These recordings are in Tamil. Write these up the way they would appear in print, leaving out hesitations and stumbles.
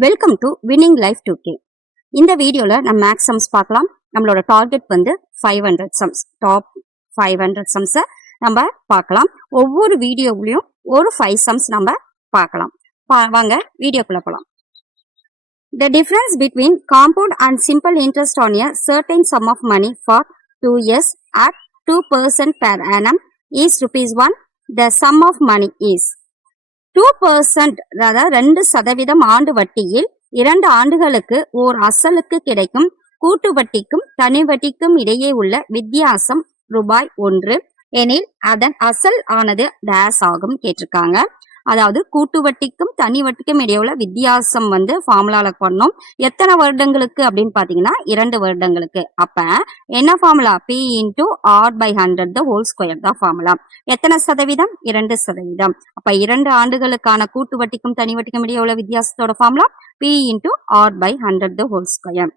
Welcome to winning life 2K. இந்த வீடியோல நம்ம மேக்ஸ் சம்ஸ் பார்க்கலாம். நம்மளோட டார்கெட் வந்து 500 சம்ஸ். டாப் 500 சம்ஸை நம்ம பார்க்கலாம். ஒவ்வொரு வீடியோவிலையும் ஒரு 5 சம்ஸ் நம்ம பார்க்கலாம். வாங்க வீடியோக்குள்ள போலாம். The difference between compound and simple interest on a certain sum of money for 2 years at 2% per annum is ₹1. The sum of money is 2%, அதாவது 2% ஆண்டு வட்டியில் 2 ஆண்டுகளுக்கு ஓர் அசலுக்கு கிடைக்கும் கூட்டு வட்டிக்கும் தனி வட்டிக்கும் இடையே உள்ள வித்தியாசம் ₹1 எனில் அதன் அசல் ஆனது டேஸ் ஆகும் கேட்டிருக்காங்க. அதாவது கூட்டு வட்டிக்கும் தனி வட்டிக்கும் இடையே உள்ள வித்தியாசம் வந்து ஃபார்முலால பண்ணோம். எத்தனை வருடங்களுக்கு அப்படின்னு பாத்தீங்கன்னா 2 வருடங்களுக்கு. அப்ப என்ன formula? P into R/100 the whole square தான் ஃபார்முலா. எத்தனை சதவீதம்? 2%. அப்ப 2 ஆண்டுகளுக்கான கூட்டு வட்டிக்கும் தனி வட்டிக்கும் இடையே உள்ள வித்தியாசத்தோட formula P into R/100 the whole square.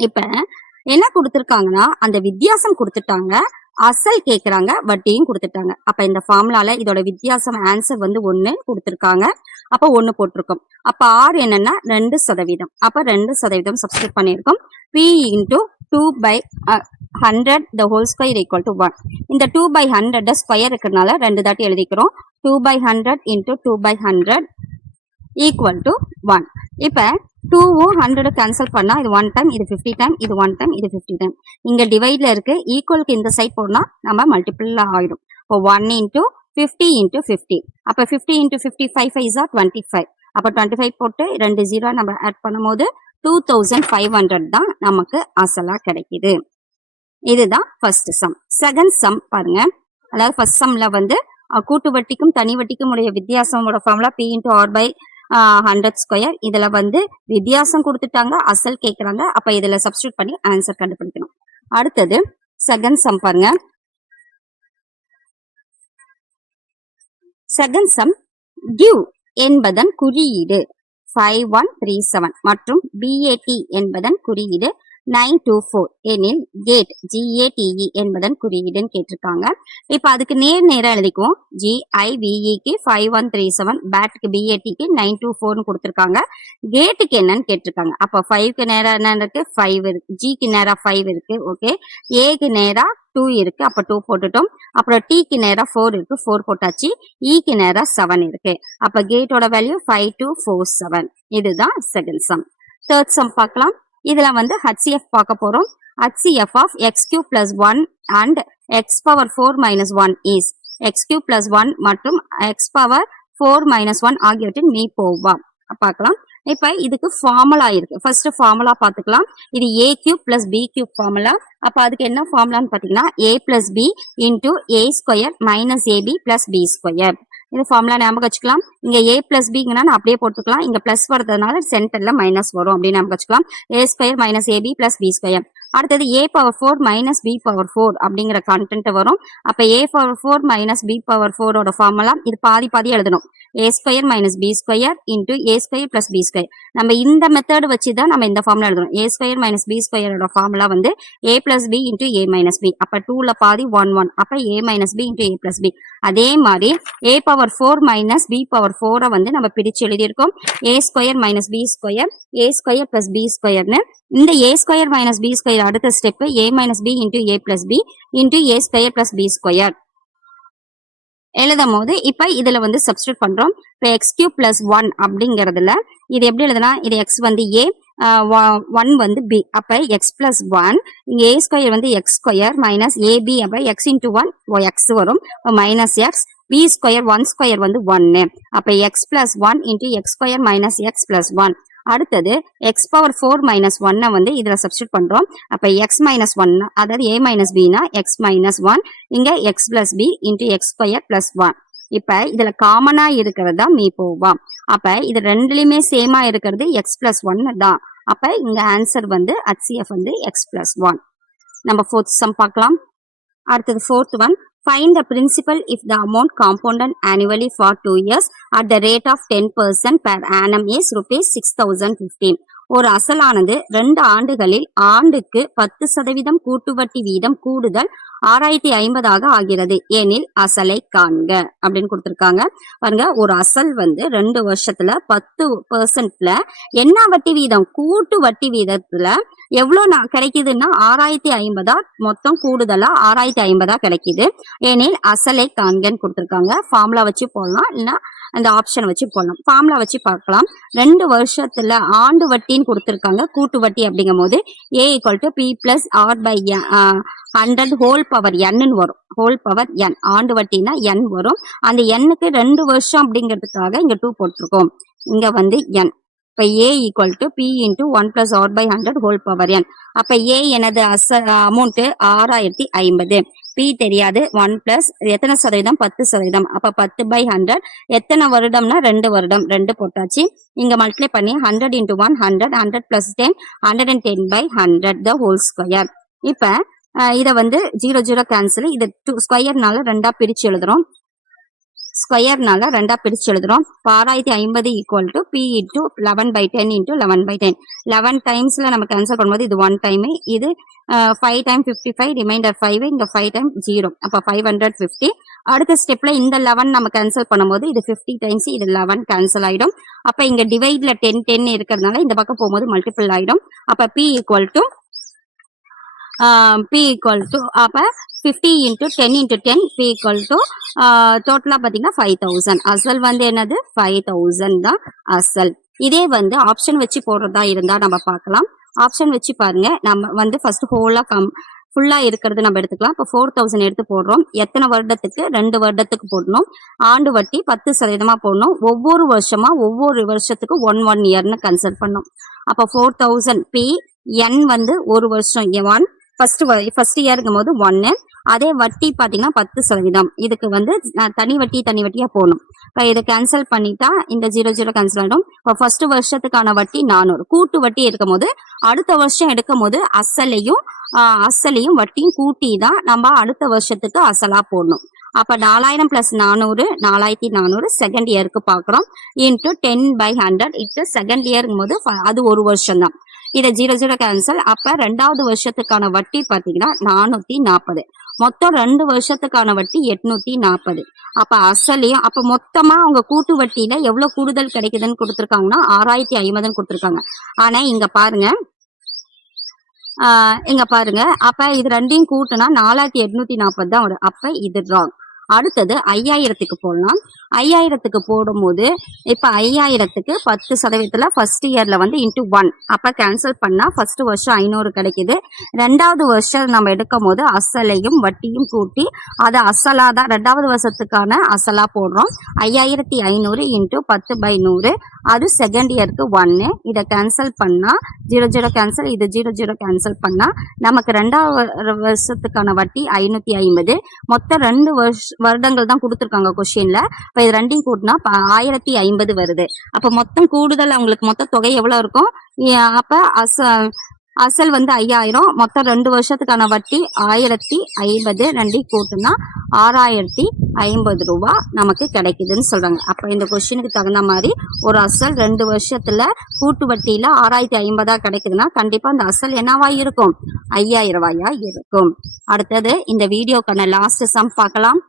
இப்ப என்ன கொடுத்திருக்காங்கன்னா அந்த வித்தியாசம் கொடுத்துட்டாங்க, அசல் கேக்குறாங்க, வட்டியும் கொடுத்துட்டாங்க. அப்ப இந்த ஃபார்முலால இதோட வித்தியாசம் ஆன்சர் வந்து 1 கொடுத்திருக்காங்க. அப்ப 1 போட்டிருக்கோம். அப்ப R என்னன்னா 2%. அப்ப 2% சப்ஸ்டிட்யூட் பண்ணிருக்கோம். P into 2/100 the whole square equal to 1. இந்த 2/100 ஸ்கொயர் இருக்கிறதுனால 2 தாட்டி எழுதிக்கிறோம். 2/100 into 2/100 equal to 1. இப்ப 2வும் 100 கேன்சல் பண்ணா இது 1 டைம், இது 50 டைம், இது 1 டைம், இது 50 டைம். இங்க டிவைட்ல இருக்கு, ஈக்குவலுக்கு இந்த சைட் போனா நம்ம மல்டிபிள் ஆயிடும். இப்போ 1 into 50 into 50. அப்ப 50 into 50 5 5 is 25. அப்ப 25 போட்டு 2 0 நம்ம ஆட் பண்ணும்போது 2500 தான் நமக்கு அசலா கிடைக்குது. இதுதான் ஃபர்ஸ்ட் சம். செகண்ட் சம் பாருங்க. அதாவது ஃபர்ஸ்ட் சம்ல வந்து கூட்டு வட்டிக்கும் தனி வட்டிக்கும் உடைய வித்தியாசமோட formula P into R/100 square. இதுல வந்து வித்தியாசம் கொடுத்துட்டாங்க, அசல் கேக்குறாங்க. அப்ப இதுல சப்ஸ்டிட்யூட் பண்ணி ஆன்சர் கண்டுபிடிக்கணும். அடுத்தது செகண்ட் சம் பாருங்க. செகண்ட் சம் டிவ் என்பதன் குறியீடு 5137 மற்றும் BAT என்பதன் குறியீடு 924 எனில் கேட் GATE என்பதன் குறியீடுன்னு கேட்டிருக்காங்க. இப்ப அதுக்கு நேரா எழுதிக்குவோம். GIVEக்கு 5137, பேட்க்கு BATக்கு 924 கொடுத்திருக்காங்க. கேட்டுக்கு என்னன்னு கேட்டிருக்காங்க. அப்ப 5க்கு நேரா என்ன இருக்கு? 5 இருக்கு. Gக்கு நேரா 5 இருக்கு. ஓகே. Aக்கு நேரா 2 இருக்கு. அப்ப 2 போட்டுட்டோம். அப்புறம் Tக்கு நேரா 4 இருக்கு. 4 போட்டாச்சு. Eக்கு நேரா 7 இருக்கு. அப்ப கேட்டோட வேல்யூ 5247. இதுதான் செகண்ட் சம். தேர்ட் சம் பார்க்கலாம். இதுல வந்து HCF பார்க்க போறோம். HCF of x³ plus 1 and x power 4 minus 1 is x³ plus 1 மற்றும் x power 4 minus 1 ஆகியவற்றின் மீப்போவா பார்க்கலாம். இப்ப இதுக்கு ஃபார்முலா இருக்கு. ஃபர்ஸ்ட் ஃபார்முலா பாத்துக்கலாம். இது a³ plus b³ ஃபார்முலா. அப்ப அதுக்கு என்ன ஃபார்முலான்னு பாத்தீங்கன்னா a plus b into a square minus ab plus b square. இது ஃபார்முலா ஞாபகம் வச்சுக்கலாம். இங்க a plus bங்கன்னா நான் அப்படியே போட்டுக்கலாம். இங்க பிளஸ் வரதுனால சென்டர்ல மைனஸ் வரும் அப்படின்னு ஞாபகம் வச்சுக்கலாம். a square minus ab plus b square. அடுத்தது a power 4 minus b power 4 அப்படிங்கிற கண்டென்ட் வரும். அப்ப a power 4 minus b power 4 ஓட ஃபார்முலா இது பாதி எழுதணும். a square minus b square into a square plus b square. நம்ம இந்த மெத்தட் வச்சு தான் நம்ம இந்த ஃபார்முலா எழுதணும். a square minus b square ஓட ஃபார்முலா வந்து a plus b into a minus b. அப்ப 2ல பாதி 1 1. அப்ப a minus b into a plus b. அதே மாதிரி a power 4 minus b power 4 வந்து நம்ம பிரிச்சு எழுதியிருக்கோம். a square minus b square, a square plus b squareன்னு. இந்த a square minus b square அடுத்த step a minus b into a plus b into a square plus b square எழுதும் போது இப்ப இதுல வந்து சப்ஸ்டிட்யூட் பண்றோம். இப்ப x³ plus 1 அப்படிங்கறதுல இது எப்படி எழுதுனா, இது x வந்து a, 1 வந்து b. அப்ப x plus 1, இங்க a ஸ்கொயர் வந்து x ஸ்கொயர் மைனஸ் ab. அப்ப x into 1 x வரும். Minus x, b square 1 square வந்து 1. அப்ப x plus 1 into x square minus x plus 1. அடுத்தது x power 4 minus 1 வந்து இதுல சப்ஸ்டிட்யூட் பண்றோம். அப்ப x minus 1, அதாவது a minus b னா x minus 1, இங்க x plus b into x square plus 1. இப்ப இதுல காமனா இருக்கிறது தான் மீப்போவா. அப்ப இது ரெண்டுலயுமே சேமா இருக்கிறது x plus 1 தான். அப்ப இங்க ஆன்சர் வந்து HCF வந்து x plus 1. நம்ம fourth sum பார்க்கலாம். அடுத்தது fourth one. Find the principal if the amount compounded annually for 2 years at the rate of 10% per annum is ₹6015. ஒரு அசலானது 2 ஆண்டுகளில் ஆண்டுக்கு 10% கூட்டு வட்டி வீதம் கூடுதல் 6050 ஆகிறது எனில் அசலை காண்க அப்படின்னு கொடுத்திருக்காங்க. பாருங்க, ஒரு அசல் வந்து 2 வருஷத்துல 10% என்ன வட்டி வீதம், கூட்டு வட்டி வீதத்துல எவ்வளவு கிடைக்குதுன்னா 6050 மொத்தம் கூடுதலா 6050 கிடைக்குது எனில் அசலை காண்கன்னு கொடுத்திருக்காங்க. ஃபார்முலா வச்சு போடலாம், இல்லைன்னா அந்த ஆப்ஷன் வச்சு போடலாம். ஃபார்முலா வச்சு பார்க்கலாம். 2 வருஷத்துல ஆண்டு வட்டின்னு கொடுத்திருக்காங்க. கூட்டு வட்டி அப்படிங்கும் போது a = p + r / 100 whole power n வரும். ஹோல் பவர் n, ஆண்டு வட்டினா n வரும். அந்த n-க்கு 2 வருஷம் அப்படிங்கிறதுக்காக இங்க 2 போட்டிருக்கோம். இங்க வந்து n. இப்ப a = p × 1 + r / 100 whole power n. அப்ப a எனது அமௌண்ட் 6050. p தெரியாது. 1 + எத்தனை சதவீதம், 10%. அப்ப 10/100 எத்தனை வருடம்னா 2 வருடம். 2 போட்டாச்சு. இங்க மல்டிப்ளை பண்ணி 100 × 1 100, 100 + 10 110/100 the whole square. இப்ப இத வந்து 0 0 கேன்சல். இது ஸ்கொயர்னால 2ஆ பிரிச்சு எழுதுறோம். ஸ்கொயர்னால 2ஆ பிரிச்சு எழுதுறோம். 6050 = p × 11/10 × 11/10. 11 டைம்ஸ்ல நம்ம கேன்சல் பண்ணும்போது இது 1 டைம். இது 5 டைம் 55, ரிமைண்டர் 5. இங்க 5 டைம் 0. அப்ப 550. அடுத்த ஸ்டெப்ல இந்த 11 நம்ம கேன்சல் பண்ணும்போது இது 50 டைம்ஸ், இது 11 கேன்சல் ஆயிடும். அப்ப இங்க டிவைட்ல 10 10 இருக்கிறதுனால இந்த பக்கம் போகும்போது மல்டிபிள் ஆயிடும். அப்ப p = அப்ப 50 × 10 × 10 p = டோட்டலா பாத்தீங்கன்னா 5000. அசல் வந்து என்னது 5000 தான் அசல். இதே வந்து ஆப்ஷன் வச்சு போடுறதா இருந்தா நம்ம பார்க்கலாம். ஆப்ஷன் வச்சு பாருங்க. நம்ம வந்து ஃபர்ஸ்ட் ஃபுல்லா இருக்கிறது நம்ம எடுத்துக்கலாம். இப்போ 4000 எடுத்து போடுறோம். எத்தனை வருடத்துக்கு, 2 வருடத்துக்கு போடணும். ஆண்டு வட்டி 10% போடணும். ஒவ்வொரு வருஷமா ஒவ்வொரு வருஷத்துக்கு 1 இயர்னு கன்சிடர் பண்ணோம். அப்ப 4000 p n வந்து ஒரு வருஷம் 1, ஃபர்ஸ்ட் இயருங்கும் போது 1. அதே வட்டி பாத்தீங்கன்னா 10%. இதுக்கு வந்து தனி வட்டியா போடணும். இப்ப இதை கேன்சல் பண்ணிட்டா இந்த 0 0 கேன்சல் ஆயிடும். இப்போ ஃபர்ஸ்ட் வருஷத்துக்கான வட்டி 400. கூட்டு வட்டி இருக்கும் போது அடுத்த வருஷம் எடுக்கும் போது அசலையும் வட்டியும் கூட்டி தான் நம்ம அடுத்த வருஷத்துக்கு அசலா போடணும். அப்ப 4000 + 400 4400 செகண்ட் இயருக்கு பாக்குறோம். இன்ட்டு 10/100 இன்ட்டு செகண்ட் இயருங்கும் போது அது ஒரு வருஷம் தான். இதை 0 0 கேன்சல். அப்ப 2வது வருஷத்துக்கான வட்டி பாத்தீங்கன்னா 440. மொத்தம் 2 வருஷத்துக்கான வட்டி 840. அப்ப அசலையும் அப்ப மொத்தமா அவங்க கூட்டு வட்டியில எவ்வளவு கூடுதல் கிடைக்குதுன்னு கொடுத்திருக்காங்கன்னா 6050 கொடுத்திருக்காங்க. ஆனா இங்க பாருங்க அப்ப இது ரெண்டையும் கூட்டினா 4840 தான் வரும். அப்ப இது ராங். அடுத்தது 5000க்கு போடலாம். 5000க்கு போடும்போது இப்ப 5000க்கு 10% ஃபர்ஸ்ட் இயர்ல வந்து இன்ட்டு 1. அப்ப கேன்சல் பண்ணா ஃபர்ஸ்ட் வருஷம் 500 கிடைக்குது. 2வது வருஷம் நம்ம எடுக்கும் போது அசலையும் வட்டியும் கூட்டி அதை அசலாதான் 2வது வருஷத்துக்கான அசலா போடுறோம். 5500 × 10/100. அது செகண்ட் இயருக்கு 1. இதை கேன்சல் பண்ணா 0 0 கேன்சல். இது 0 0 கேன்சல் பண்ணா நமக்கு 2வது வருஷத்துக்கான வட்டி 550. மொத்தம் 2 வருடங்கள் தான் கொடுத்துருக்காங்க கொஸ்டின்ல. இப்ப இது ரெண்டையும் கூட்டினா 1050 வருது. அப்ப மொத்தம் கூடுதல் அவங்களுக்கு மொத்த தொகை எவ்வளவு இருக்கும்? அப்ப அசல் வந்து 5000, மொத்தம் 2 வருஷத்துக்கான வட்டி 1050. ரெண்டையும் கூட்டினா 6050 ரூபாய் நமக்கு கிடைக்குதுன்னு சொல்றாங்க. அப்ப இந்த கொஸ்டினுக்கு தகுந்த மாதிரி ஒரு அசல் 2 வருஷத்துல கூட்டு வட்டியில 6050 கிடைக்குதுன்னா கண்டிப்பா அந்த அசல் என்னவா இருக்கும்? 5000 ரூபாயா இருக்கும். அடுத்தது இந்த வீடியோக்கான லாஸ்ட் சம் பார்க்கலாம்.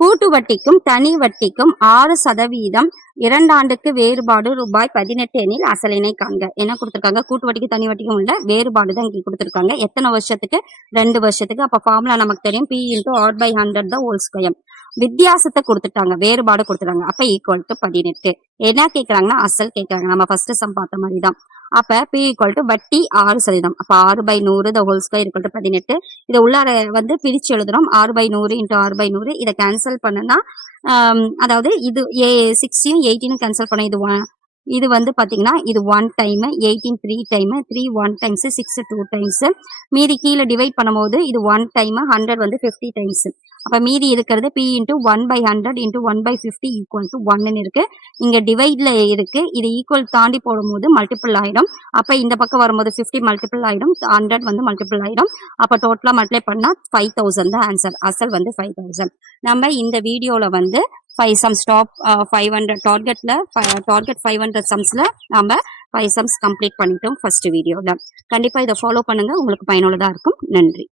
கூட்டு வட்டிக்கும் தனி வட்டிக்கும் 6% 2 ஆண்டுக்கு வேறுபாடு ரூபாய் 18 எனில் அசலினை காண்க. என்ன கொடுத்திருக்காங்க? கூட்டு வட்டிக்கு தனி வட்டிக்கும் உள்ள வேறுபாடு தான் இங்க கொடுத்திருக்காங்க. எத்தனை வருஷத்துக்கு? 2 வருஷத்துக்கு. அப்ப ஃபார்முலா நமக்கு தெரியும். p × r / 100 the whole square. வித்தியாசத்தை கொடுத்துட்டாங்க, வேறுபாடு கொடுத்துட்டாங்க. அப்ப = 18. என்ன கேட்கறாங்கன்னா அசல் கேட்கறாங்க. நம்ம ஃபர்ஸ்ட் சம் பார்த்த மாதிரி தான். அப்ப p = வட்டி 6%. அப்ப 6/100 the whole square = 18. இதை உள்ளார வந்து பிரிச்சு எழுதுறோம். 6/100 × 6/100. இதை கேன்சல் பண்ணனா அதாவது இது 6யும் 18 கேன்சல் பண்ண இது வந்து பாத்தீங்கன்னா இது 1 டைம், 18 3 டைம், 3 1 டைம்ஸ், 6 2 டைம்ஸ். மீதி கீழே டிவைட் பண்ணும்போது இது 1 டைம், 100 வந்து 50 டைம்ஸ். அப்ப மீதி இருக்கிறது p × 1/100 × 1/50 = 1 இருக்கு. இங்க டிவைட்ல இருக்கு. இது ஈக்குவல் தாண்டி போடும்போது மல்டிபிள் ஆயிடும். அப்ப இந்த பக்கம் வரும்போது 50 மல்டிபிள் ஆயிடும், 100 வந்து மல்டிபிள் ஆயிடும். அப்ப டோட்டலா மல்டிப்ளை பண்ணா 5000 தான் ஆன்சர். அசல் வந்து 5000. நம்ம இந்த வீடியோல வந்து 5 sums டாப் 500 டார்கெட் 500 சம்ஸ்ல நாம 5 sums கம்ப்ளீட் பண்ணிட்டோம் ஃபர்ஸ்ட் வீடியோல. கண்டிப்பா இதை ஃபாலோ பண்ணுங்க, உங்களுக்கு பயனுள்ளதா இருக்கும். நன்றி.